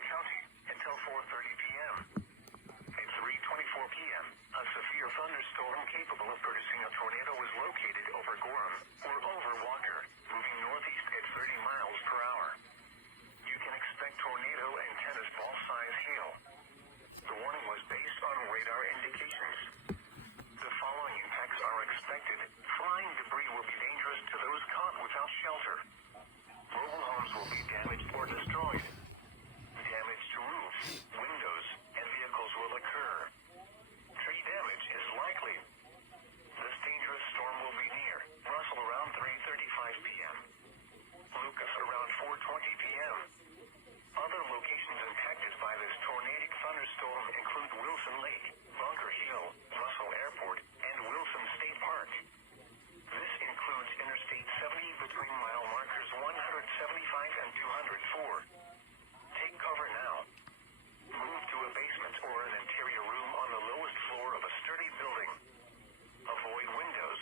County until 4:30 p.m. At 3:24 p.m., a severe thunderstorm capable of producing a tornado was located over Gorham or over Walker, moving northeast at 30 miles per hour. You can expect tornado and tennis ball size hail. The warning was based on radar indications. The following impacts are expected. Flying debris will be dangerous to those caught without shelter. Mobile homes will be damaged or destroyed. Damage to roofs, windows, and vehicles will occur. Tree damage is likely. This dangerous storm will be near Russell around 3:35 p.m. Lucas around 4:20 p.m. Other locations impacted by this tornadic thunderstorm include Wilson Lake, Bunker Hill, Russell Airport, and Wilson State Park. This includes Interstate 70 between mile markers 175 and 204. Take cover now. Move to a basement or an interior room on the lowest floor of a sturdy building. Avoid windows.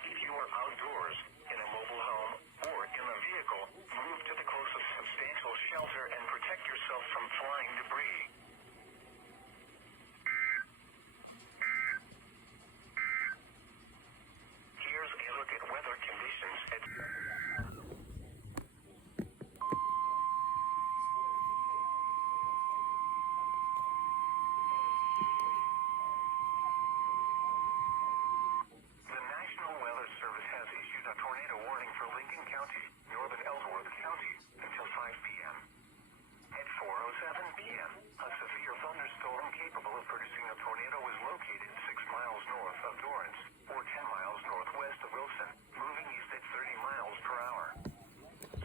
If you are outdoors, in a mobile home, or in a vehicle, move to the closest substantial shelter and protect yourself from flying debris. Here's a look at weather conditions at... The National Weather Service has issued a tornado warning for Lincoln County, northern Ellsworth County, until 5 p.m. At 4:07 p.m., a severe thunderstorm capable of producing a tornado was located 6 miles north of Dorrance, or 10 miles northwest of Wilson, moving east at 30 miles per hour.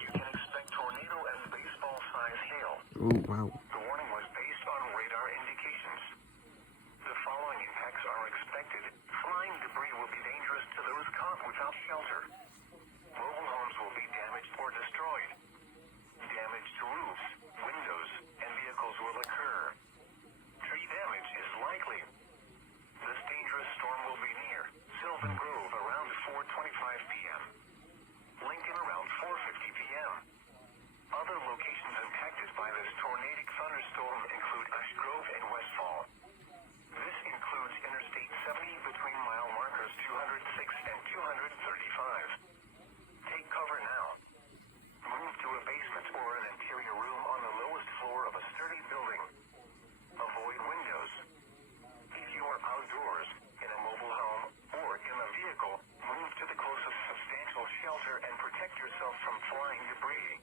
You can expect tornado and baseball-size hail. Oh, wow. The warning was based on radar indications. The following impacts are expected. Flying debris will be dangerous to those caught without shelter. Mobile homes will be damaged or destroyed. Damage to roofs, windows, and vehicles will occur. Tree damage is likely. This dangerous storm will be near Sylvan Grove around 4:25 p.m. Lincoln around 4:50 p.m. Other locations impacted by this tornadic thunderstorm include Ash Grove and Westfall. This includes Interstate 70 between mile markers 206 and 235. Take cover now. Move to a basement or an interior room on the lowest floor of a sturdy building. Avoid windows. If you are outdoors, in a mobile home, or in a vehicle, move to the closest substantial shelter and protect yourself from flying debris.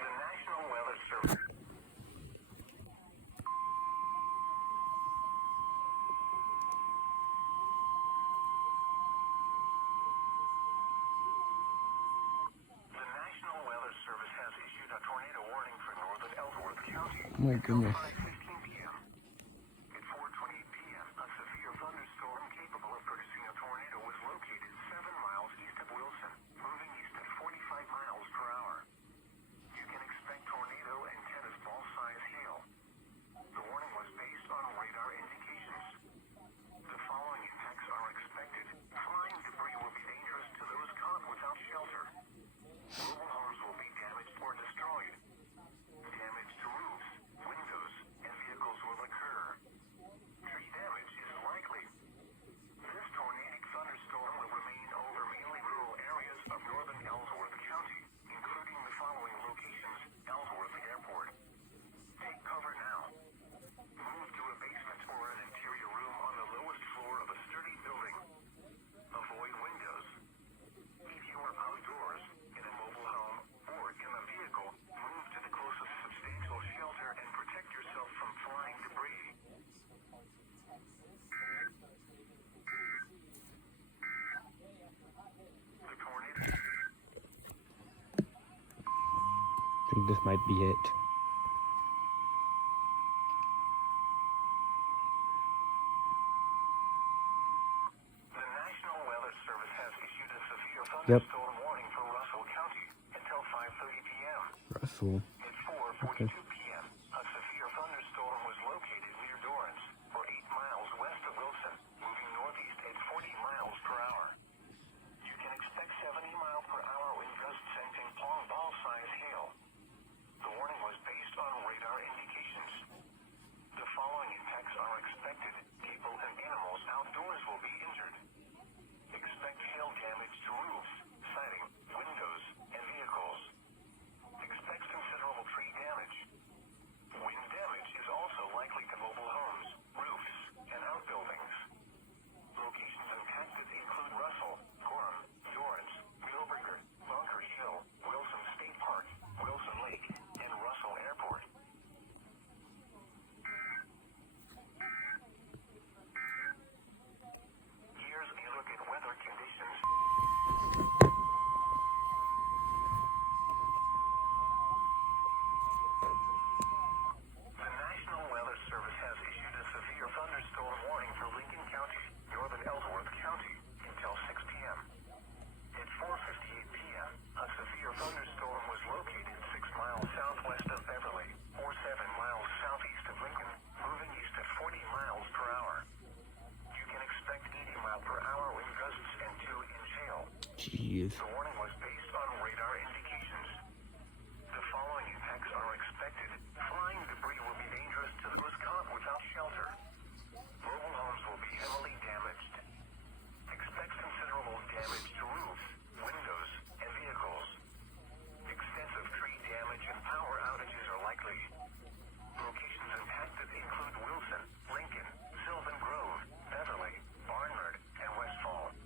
The National Weather Service. The National Weather Service has issued a tornado warning for northern Ellsworth County. Oh my goodness. At 5:15 p.m. At 4:28 p.m., a severe thunderstorm capable of producing a tornado was located 7 miles east of Wilson, moving east at 45 miles per hour. You can expect tornado and tennis ball size hail. The warning was based on radar indications. The following impacts are expected. Flying debris will be dangerous to those caught without shelter. Mobile homes will be damaged or destroyed. Damage to roofs, windows, and vehicles will occur. Tree damage is likely. This tornadic thunderstorm will remain over mainly rural areas of northern Ellsworth County, including the following locations: Ellsworth Airport. Take cover now. Move to a basement or an interior room on the lowest floor of a sturdy building. Avoid windows. If you are outdoors, in a mobile home, or in a vehicle, move to the closest substantial shelter and protect yourself from flying debris. The tornado. I think this might be it. The National Weather Service has issued a severe Yep. thunderstorm warning for Russell County until 5:30 p.m. Russell. At 4:42 p.m., a severe thunderstorm was located near Dorrance, or 8 miles west of Wilson, moving northeast at 40 miles per hour. You can expect 7 Jeez. The warning was based on radar indications. The following impacts are expected. Flying debris will be dangerous to those caught without shelter. Mobile homes will be heavily damaged. Expect considerable damage to roofs, windows, and vehicles. Extensive tree damage and power outages are likely. Locations impacted include Wilson, Lincoln, Sylvan Grove, Beverly, Barnard, and Westfall.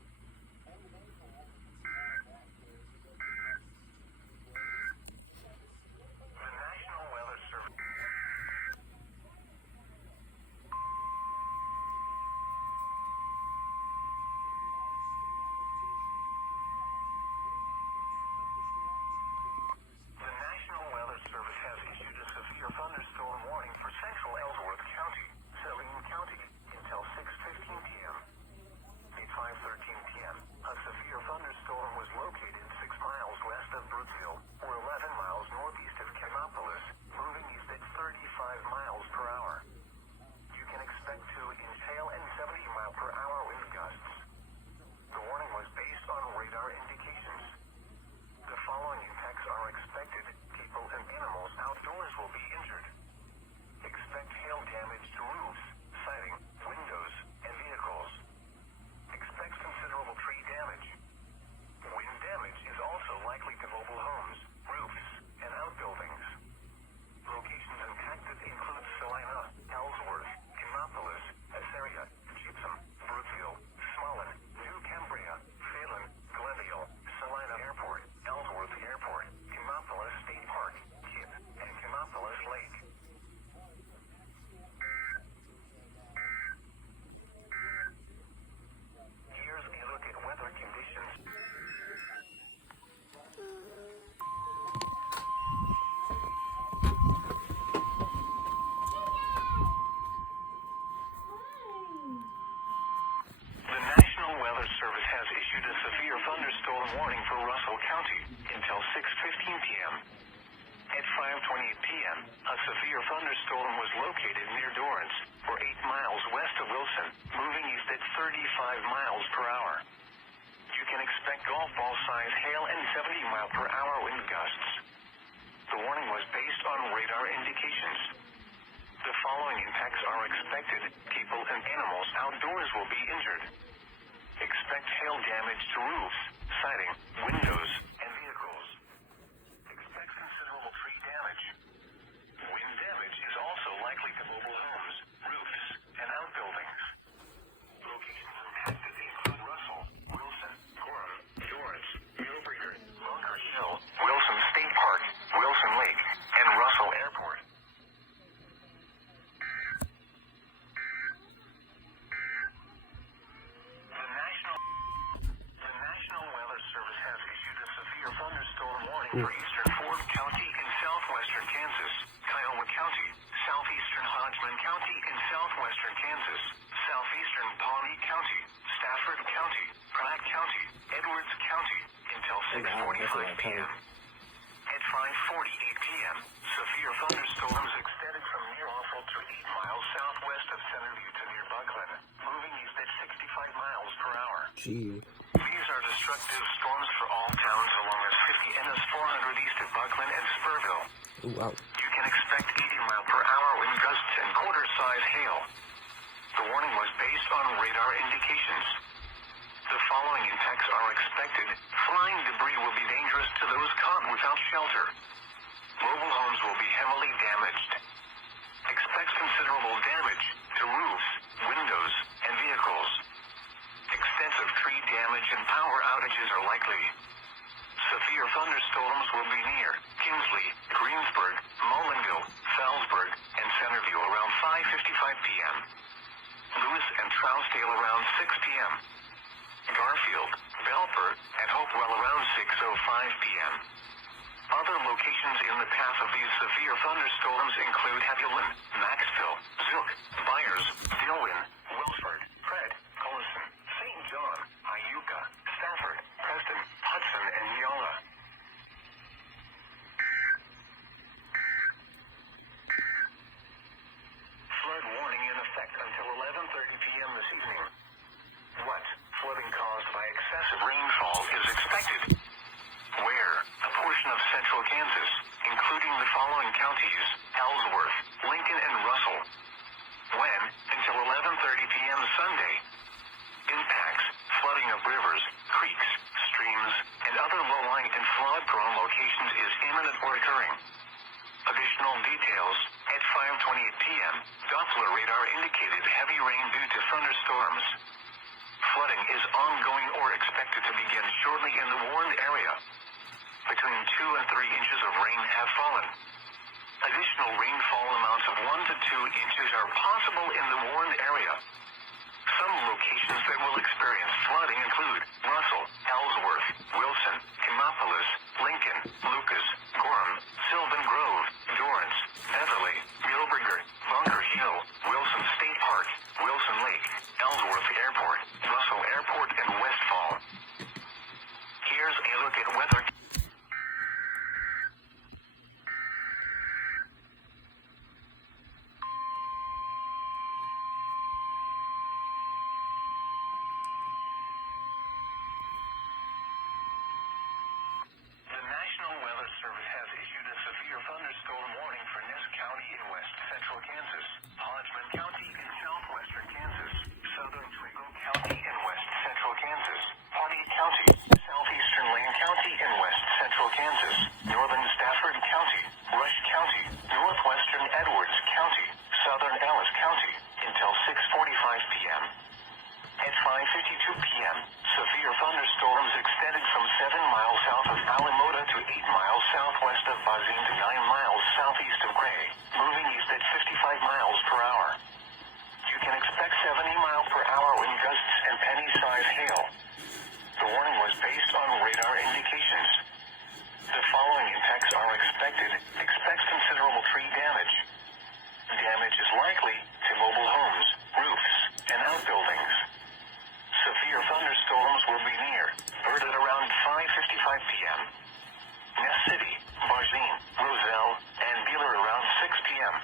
The National Weather Service. The National Weather Service has issued a severe thunderstorm warning for central Ellsworth County, Saline County, until 6:15 p.m. At 5:13 p.m., a severe thunderstorm was located 6 miles west of Brooksville, or 11 miles northeast of Chemnopolis, moving east at 35 miles per hour. You can expect 2-inch hail and 70-mile-per-hour wind gusts. The warning was based on radar indications. The following impacts are expected. People and animals outdoors will be injured. Expect hail damage to roofs, siding, windows, and vehicles. Expect considerable tree damage. Wind damage is also likely to mobile homes, roofs, and outbuildings. Locations impacted include Salina, Ellsworth, Chemnopolis, Assyria, Gypsum, Brookfield, Smolin, New Cambria, Phelan, Glendale, Salina Airport, Ellsworth Airport, Chemnopolis State Park, Kip, and Chemnopolis Lake. Here's a look at weather conditions. The National Weather Service has issued a severe thunderstorm warning for Russell County until 6:15 p.m. At 5:28 p.m., a severe thunderstorm was located near Dorrance, or 8 miles west of Wilson, moving east at 35 miles per hour. You can expect golf ball size hail and 70-mile-per-hour wind gusts. The warning was based on radar indications. The following impacts are expected. People and animals outdoors will be injured. Expect hail damage to roofs, siding, windows, and vehicles. Expect considerable tree damage. Wind damage is also likely to mobile homes, roofs, and outbuildings. Locations impacted include Russell, Wilson, Gorham, Dorrance, Millbreeder, Bunkers Hill, Wilson State Park, Wilson Lake, and Russell Airport. The National Weather Service has issued a severe thunderstorm warning for eastern Ford County and southwestern Kansas, Kiowa County, southeastern Hodgman County and southwestern Kansas, southeastern Pawnee County, Stafford County, Pratt County, Edwards County, until 6:45 p.m. At 5:48 p.m., severe thunderstorms extended from near Awful to 8 miles southwest of Centerview to near Buckland, moving east at 65 miles per hour. Gee. These are destructive storms for all towns along S50 and S400 east of Buckland and Spurville. Ooh, wow. You can expect 80-mile-per-hour wind gusts and quarter-size hail. The warning was based on radar indications. The following impacts are expected. Flying debris will be dangerous to those caught without shelter. Mobile homes will be heavily damaged. Expect considerable damage to roofs, windows, and vehicles. Extensive tree damage and power outages are likely. Severe thunderstorms will be near Kinsley, Greensburg, Mullinville, Felsburg, and Centerview around 5:55 p.m. Lewis and Trousdale around 6 p.m. Garfield, Belper, and Hopewell around 6:05 p.m. Other locations in the path of these severe thunderstorms include Haviland, Maxville, Zook, Byers, Dillwyn, Wilford, Fred, Collison, St. John, Iuka, Stafford, Preston, Hudson, and Neola. Flood warning in effect until 11:30 p.m. this evening. What? Flooding caused by excessive rainfall is expected counties, Ellsworth, Lincoln, and Russell. When, until 11:30 p.m. Sunday. Impacts, flooding of rivers, creeks, streams, and other low-lying and flood-prone locations is imminent or occurring. Additional details, at 5:28 p.m., Doppler radar indicated heavy rain due to thunderstorms. Flooding is ongoing or expected to begin shortly in the warned area. Between 2 and 3 inches of rain have fallen. Additional rainfall amounts of 1 to 2 inches are possible in the warned area. Some locations that will experience flooding include Russell, Ellsworth, Wilson, Kannapolis, Lincoln, Lucas, Gorham, Sylvan Grove, Dorrance, Beverly, Millburger, Bunker Hill, Wilson State Park, Wilson Lake, Ellsworth Airport, Russell Airport, and Westfall. Here's a look at weather. The National Weather Service has issued a severe thunderstorm warning for Ness County in west central Kansas, Hodgman County in southwestern Kansas, southern Triggle County in west central Kansas, Pawnee County, southeastern Lane County in west central Kansas, northern Stafford County, Rush County, northwestern Edwards County, southern Ellis County, until 6:45 p.m. At 5:52 p.m., severe thunderstorms extended from 7 miles south of Alamota to 8 miles southwest of Bazine to 9 miles southeast of Gray, moving east at 55 miles per hour. You can expect 70 mile per hour wind gusts and penny-sized hail. The warning was based on radar indications. The following impacts are expected. Expect considerable tree damage. Damage is likely to mobile homes, roofs, and outbuildings. Severe thunderstorms will be near, heard at around 5:55 p.m. Ness City, Barzine, Roselle, and Beeler around 6 p.m.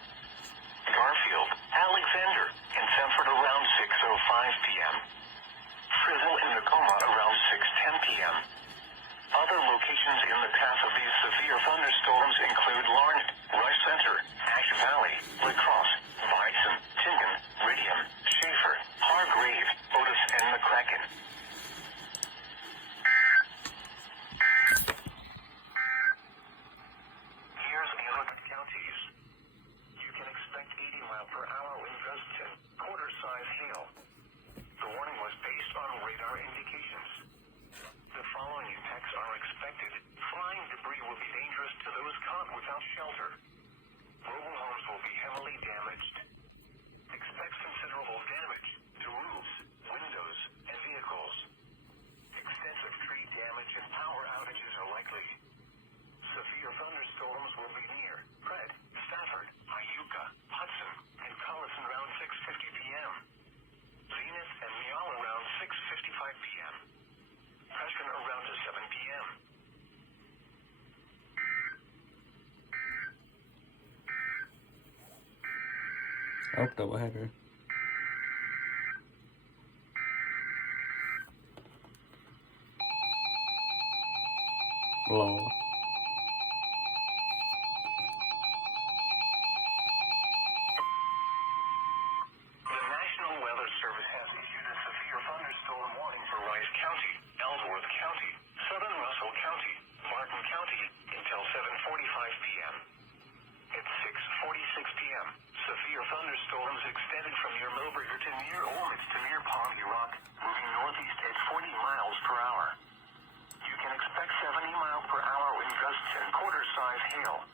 Garfield, Alexander, and Sanford around 6:05 p.m. Frizzle and Tacoma around 6:10 p.m. Other locations in the path of these severe thunderstorms include Larned, Rice Center, Ash Valley, La Crosse, Bison, Timken, Ridium, Schaefer, Hargrave, Otis, and McCracken. Here's a look at counties. You can expect 80 mile per hour wind gusts and quarter-size hail. The warning was based on radar indications. The following impacts are expected. Flying debris will be dangerous to those caught without shelter. Mobile homes will be heavily damaged. Expect considerable damage to roofs, windows, and vehicles. Extensive tree damage and power outages are likely. Severe thunderstorms will be near Pratt, Stafford, Iuka, Hudson, and Collison around 6:50 p.m. Zenith and Meow around 6:55 p.m. Preston around 7 p.m. Oh, double header. Lol. The National Weather Service has issued a severe thunderstorm warning for Rice County, Ellsworth County, southern Russell County, Martin County, until 7:45 p.m. At 6:46 p.m., severe thunderstorms extended from near Millburger to near Olmutz to near Pawnee Rock, moving northeast at 40 miles per hour. You can expect 70 mile per hour wind gusts and quarter-size hail.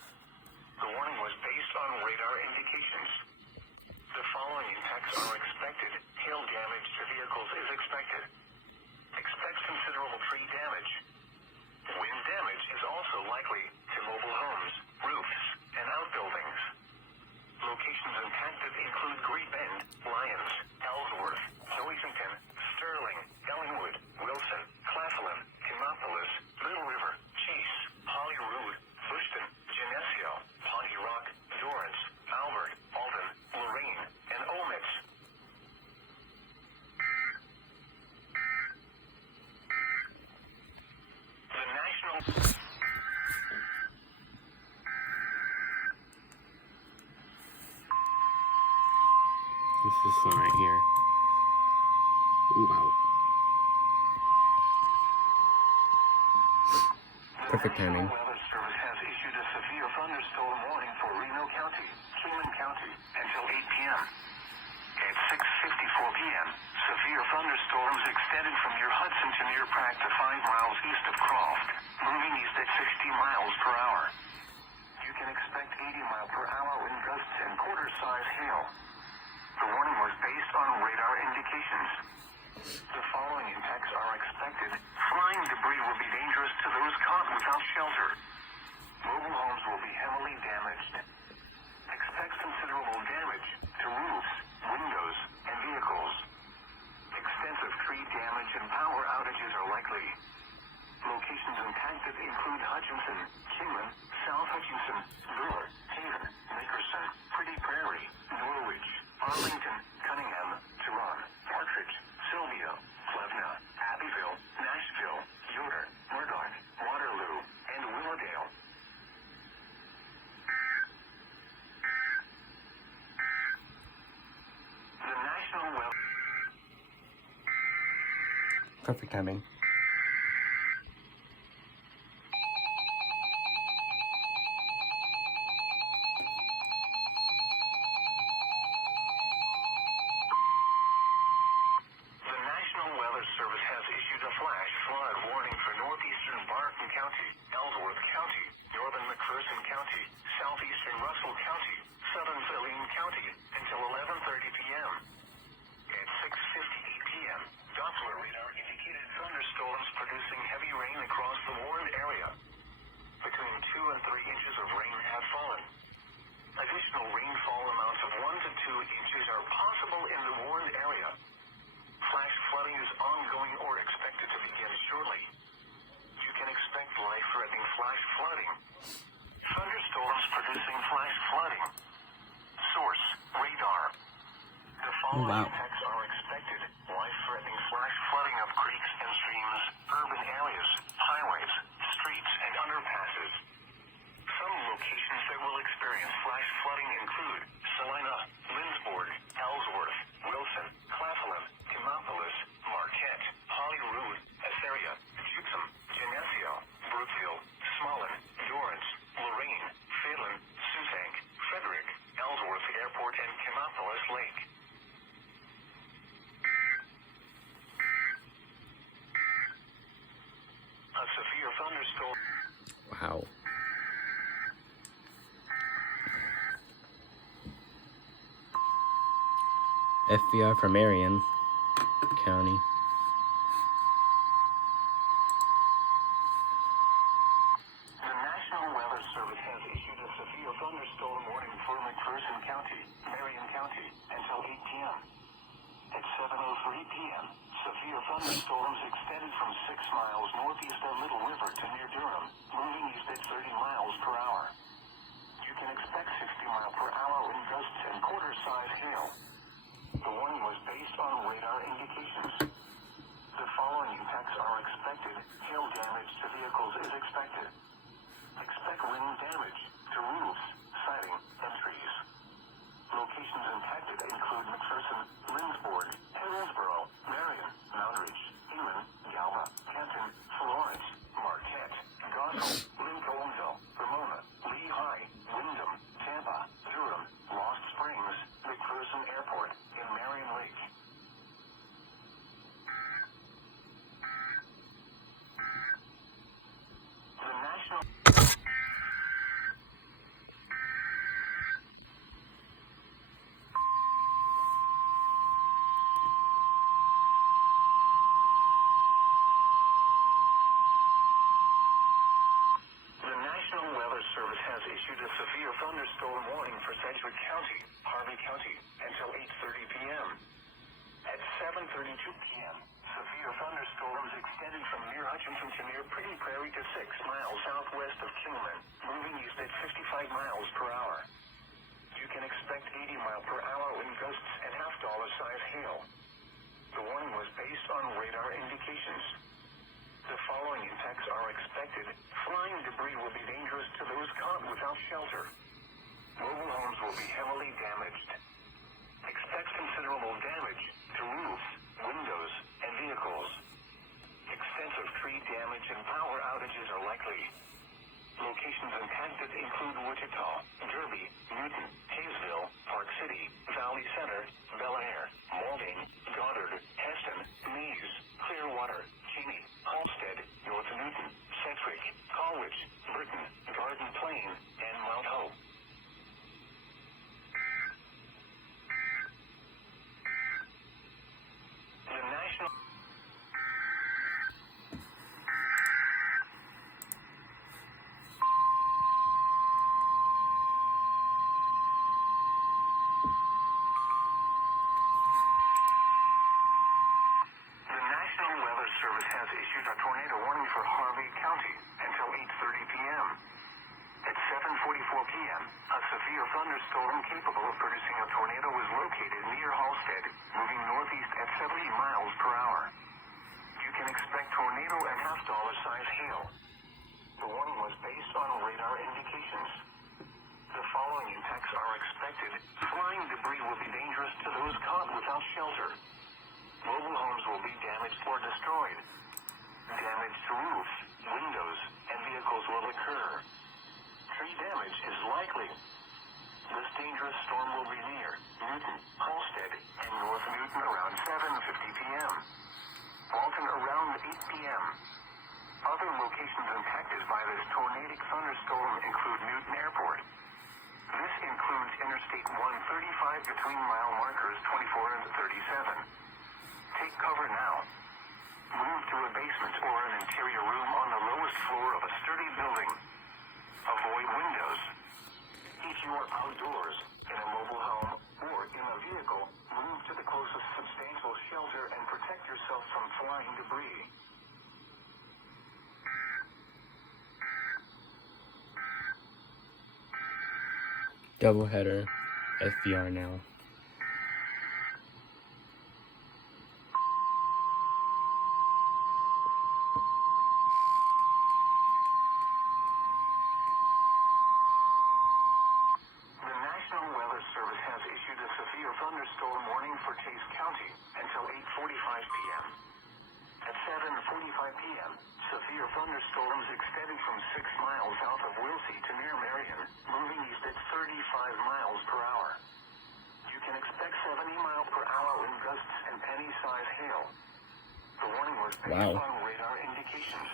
The warning was based on radar indications. The following impacts are expected. Hail damage to vehicles is expected. Expect considerable tree damage. Wind damage is also likely to mobile homes, roofs, and outbuildings. Locations impacted include Green Bend, Lyons, Ellsworth, Hoisington, Sterling, Ellingwood, Wilson, Claflin, Kannapolis, Little River, Chase, Holyrood, Bushton, Geneseo, Pawnee Rock, Dorrance, Albert, Alden, Lorraine, and Olmutz. The National This one right here. Ooh, wow. Perfect timing. The National Weather Service has issued a severe thunderstorm warning for Reno County, Kingman County, until 8 p.m. At 6:54 p.m., severe thunderstorms extended from near Hudson to near Pratt to 5 miles east of Croft, moving east at 60 miles per hour. You can expect 80 mile per hour wind gusts and quarter-size hail. The warning was based on radar indications. The following impacts are expected. Flying debris will be dangerous to those caught without shelter. Mobile homes will be heavily damaged. Expect considerable damage to roofs, windows, and vehicles. Extensive tree damage and power outages are likely. Locations impacted include Hutchinson, Kingman, South Hutchinson, Brewer, Haven, Nickerson, Pretty Prairie, Norwich, Arlington, Cunningham, Tehran, Partridge, Sylvia, Plevna, Abbeville, Nashville, Yoder, Murdoch, Waterloo, and Willowdale. The National Weather Perfect timing. Service has issued a flash flood warning for northeastern Barton County, Ellsworth County, northern McPherson County, southeastern Russell County, southern Saline County until 11:30 p.m. At 6:58 p.m., Doppler radar indicated thunderstorms producing heavy rain across the warned area. Between 2 and 3 inches of rain have fallen. Additional rainfall amounts of 1 to 2 inches are possible in the warned area. Flash flooding is ongoing or expected to begin shortly. You can expect life-threatening flash flooding. Thunderstorms producing flash flooding. Source, radar. The following impacts are expected. Life-threatening flash flooding of creeks and streams, urban areas, highways, streets, and underpasses. Some locations that will experience flash flooding include Salina, Lindsborg, Ellsworth, Wilson, Claflin, Demopolis, Marquette, Holyrood, Assyria, Gypsum, Geneseo, Brookville, Smolin, Dorrance, Lorraine, Phelan, Susank, Frederick, Ellsworth Airport, and Demopolis Lake. A severe thunderstorm. Wow. FBR for Marion County. The National Weather Service has issued a severe thunderstorm warning for McPherson County, Marion County, until 8 p.m. At 7:03 p.m., severe thunderstorms extended from 6 miles northeast of Little River to near Durham, moving east at 30 miles per hour. You can expect 60 mile per hour wind gusts and quarter-size hail. The warning was based on radar indications. The following impacts are expected. Hail damage to vehicles is expected. Expect wind damage to roofs, siding, and trees. Locations impacted include McPherson, Lindsborg, Helensboro, Marion, Moundridge, Heman, Galva, Canton, Florence, Marquette, Gossel, Lincolnville, Ramona, Lehigh, Windham, Tampa, Durham, Lost Springs, McPherson Airport, and Marion Lake. The National Weather Service has issued a severe thunderstorm warning for Sedgwick County, Harvey County, until 8:30 p.m. At 7:32 p.m., severe thunderstorms extended from near Hutchinson to near Pretty Prairie to 6 miles southwest of Kingman, moving east at 55 miles per hour. You can expect 80 mile per hour wind gusts and half-dollar-size hail. The warning was based on radar indications. The following impacts are expected. Flying debris will be dangerous to those caught without shelter. Mobile homes will be heavily damaged. Expect considerable damage to roofs, windows, and vehicles. Extensive tree damage and power outages are likely. Locations impacted include Wichita, Derby, Newton, Hayesville, Park City, Valley Center, Bel Air, Mauldin, Goddard, Heston, Mays, Clearwater, Cheney, Halstead, North Newton, Sedgwick, Colwich, Britain, Garden Plain, and Mount Hope. The National Weather Service has issued a tornado warning for Harvey County until 8:30 p.m. At 7:44 p.m., a severe thunderstorm capable of producing a tornado was located near Halstead, moving northeast at 70 miles per hour. You can expect tornado and half-dollar-size hail. The warning was based on radar indications. The following impacts are expected. Flying debris will be dangerous to those caught without shelter. Mobile homes will be damaged or destroyed. Damage to roofs, windows, and vehicles will occur. Tree damage is likely. This dangerous storm will be near Newton, Halstead, and North Newton around 7:50 p.m. Walton around 8 p.m. Other locations impacted by this tornadic thunderstorm include Newton Airport. This includes Interstate 135 between mile markers 24 and 37. Take cover now. Move to a basement or an interior room on the lowest floor of a sturdy building. Avoid windows. If you are outdoors, in a mobile home, or in a vehicle, move to the closest substantial shelter and protect yourself from flying debris. Doubleheader. FVR now. Service has issued a severe thunderstorm warning for Chase County until 8:45 p.m. At 7:45 p.m., severe thunderstorms extending from 6 miles south of Wilsey to near Marion, moving east at 35 miles per hour. You can expect 70 miles per hour wind gusts and penny-sized hail. The warning was based on radar indications.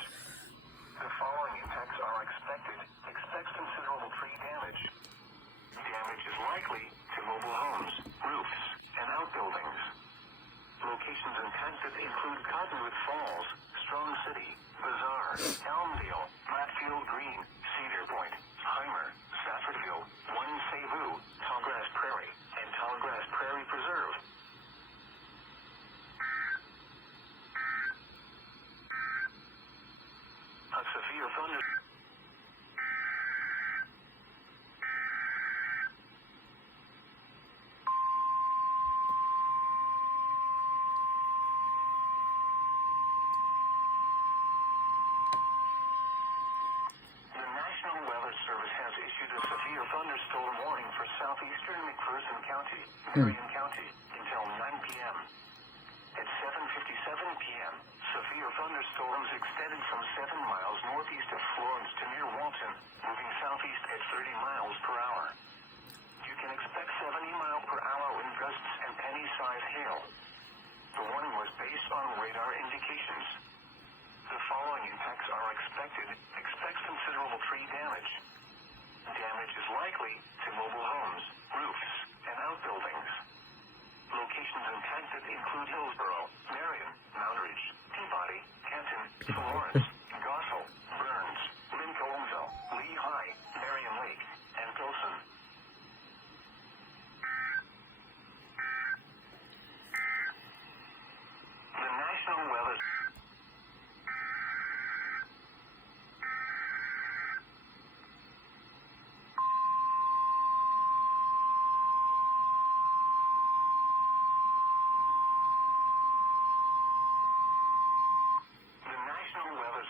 The following impacts are expected. Expect considerable tree damage. Damage is likely to mobile homes, roofs, and outbuildings. Locations impacted include Cottonwood Falls, Strong City, Bazaar, Elmdale, Matfield Green, Cedar Point, Heimer, Staffordville, One Sevu, Tallgrass Prairie, and Tallgrass Prairie Preserve. A severe thunder. Service has issued a severe thunderstorm warning for southeastern McPherson County, Marion County, until 9 p.m. At 7:57 p.m., severe thunderstorms extended from 7 miles northeast of Florence to near Walton, moving southeast at 30 miles per hour. You can expect 70 mile per hour wind gusts and penny-sized hail. The warning was based on radar indications. The following impacts are expected. Expect considerable tree damage. Damage is likely to mobile homes, roofs, and outbuildings. Locations impacted include Hillsborough, Marion, Moundridge, Peabody, Canton, Florence, Gossel, Burns, Lincolnville, Lehigh, Marion Lake, and Pilsen. The National Weather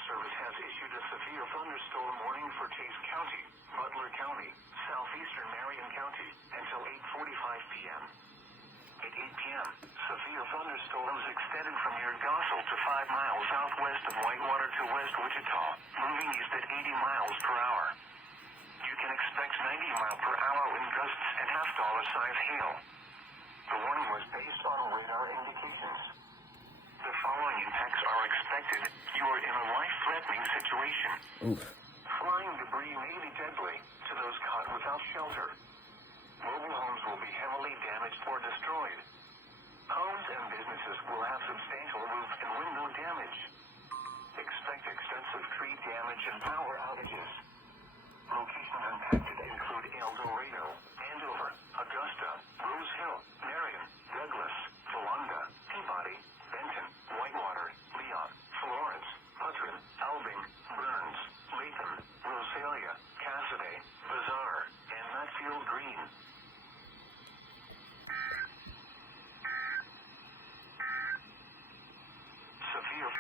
Service has issued a severe thunderstorm warning for Chase County, Butler County, southeastern Marion County, until 8:45 p.m. At 8 p.m., severe thunderstorms extended from near Gossel to 5 miles southwest of Whitewater to West Wichita, moving east at 80 miles per hour. You can expect 90-mile-per-hour wind gusts and half-dollar-size hail. The warning was based on radar indications. The following impacts are expected. You are in a life-threatening situation. Oof. Flying debris may be deadly to those caught without shelter. Mobile homes will be heavily damaged or destroyed. Homes and businesses will have substantial roof and window damage. Expect extensive tree damage and power outages. Locations impacted include El Dorado, Andover, Augusta, Rose Hill, Marion, Douglas, Towanda, Peabody, Benton, Whitewater, Leon, Florence, Putrin, Albing, Burns, Latham, Rosalia, Cassidy, Bazaar, and Matfield Green. Severe.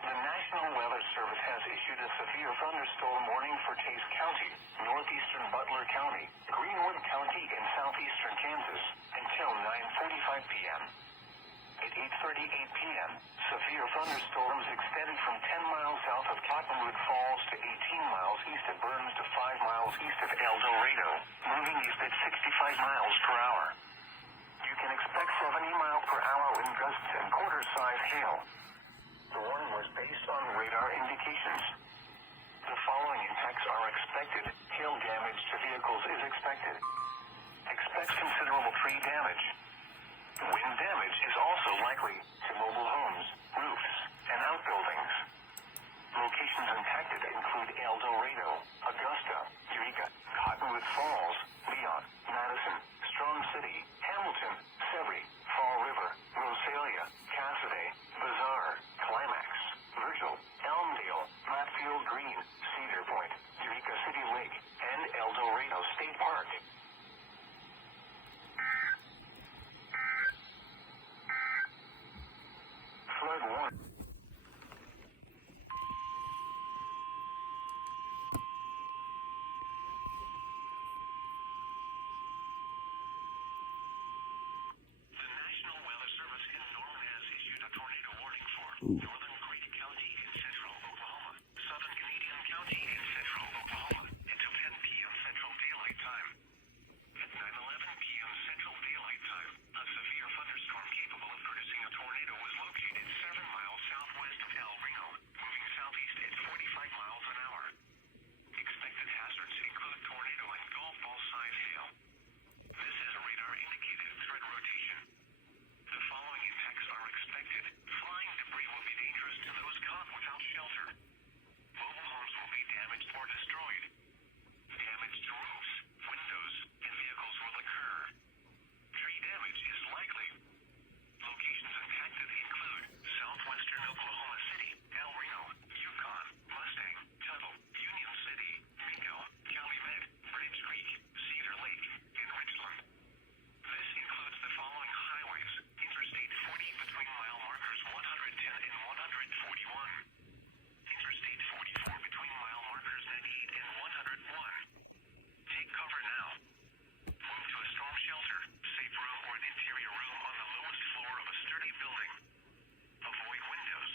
The National Weather Service has issued a severe thunderstorm warning for Chase County, northeastern Butler County, Greenwood County, and southeastern Kansas until 9:45 p.m. At 8:38 p.m., severe thunderstorms extended from 10 miles south of Cottonwood Falls to 18 miles east of Burns to 5 miles east of El Dorado, moving east at 65 miles per hour. You can expect 70-mile-per-hour wind gusts and quarter-size hail. The warning was based on radar indications. The following impacts are expected. Hail damage to vehicles is expected. Expect considerable tree damage. Wind damage is also likely to mobile homes, roofs, and outbuildings. Locations impacted include El Dorado, Augusta, Eureka, Cottonwood Falls, Leon, Madison, Strong City, Hamilton, Severy, Fall River, Rosalia, Cassidy, Bazaar, Climax, Virgil, Elmdale, Matfield Green, Cedar Point, Eureka City Lake, and El Dorado State Park. Flood warning. The National Weather Service in Norman has issued a tornado warning for Northern Creek County in central Oklahoma, Southern Canadian County in central Oklahoma, until 10 p.m. Central Daylight Time. At 9:11 p.m. Central Daylight Time, a severe thunderstorm capable of producing a tornado was located 7 miles southwest of El Reno, moving southeast at 45 miles an hour. Expected hazards include tornado and golf ball-sized hail. This is a radar-indicated threat rotation. The following impacts are expected. Flying debris will be dangerous to those caught without shelter. Mobile homes will be damaged or destroyed. Damage to roofs, windows, and vehicles will occur. Tree damage is likely. Locations impacted include southwestern Oklahoma City, El Reno, Yukon, Mustang, Tuttle, Union City, Miko, Calumet, Bridge Creek, Cedar Lake, and Richland. This includes the following highways: Interstate 40 between mile markers 110 and 141. Interstate 44 between mile markers 98 and 101. Take cover now. Move to a storm shelter, safe room, or an interior room on the lowest floor of a sturdy building. Avoid windows.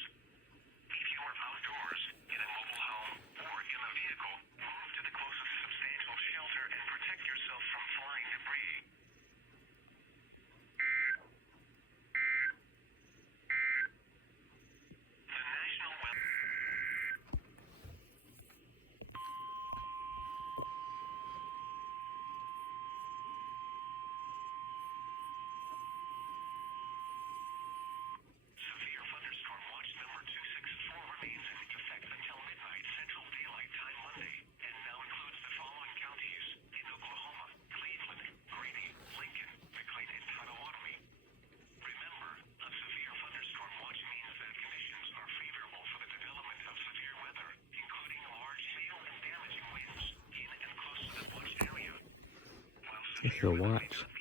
If you are outdoors, in a mobile home, or in a vehicle, move to the closest substantial shelter and protect yourself from flying debris. The National Weather. Severe thunderstorm watch number 264 remains in effect until midnight Central Daylight Time Monday, and now includes the following counties in Oklahoma: Cleveland, Grady, Lincoln, McLean, and Potawatomi. Remember, a severe thunderstorm watch means that conditions are favorable for the development of severe weather, including large hail and damaging winds in and close to the watched area. While It's severe your weather may watch. not be